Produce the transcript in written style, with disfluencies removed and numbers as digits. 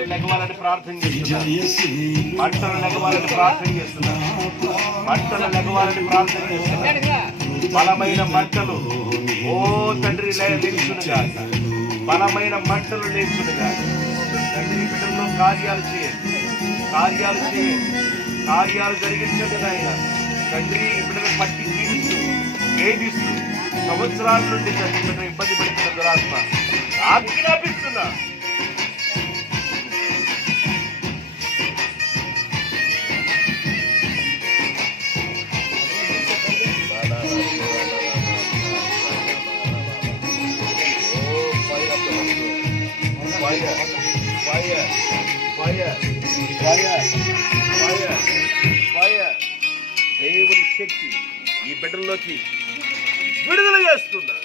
తండ్రి లెగవాలని ప్రార్థన చేస్తున్నారు. మంటలు లెగవాలని ప్రార్థన చేస్తున్నారు. మంటలు లెగవాలని ప్రార్థన చేస్తున్నారు. బలమైన మంటలు ఓ తండ్రి లేచునుగా, బలమైన మంటలు లేచునుగా. తండ్రి బిడ్డల్లో కార్యాలు చేయండి, కార్యాలు చేయండి, కార్యాలు జరిగించండి నాయన. తండ్రి బిడ్డను పట్టి పీడిస్తూ వేధిస్తూ సంవత్సరాల నుండి తండ్రి బిడ్డ ఇబ్బంది పడుతున్న దురాత్మ ఆజ్ఞాపిస్తున్నా. Fire, fire, fire, fire, fire, fire. దేవుని శక్తి ఈ బిడ్డల్లోకి విడుదల చేస్తున్నా.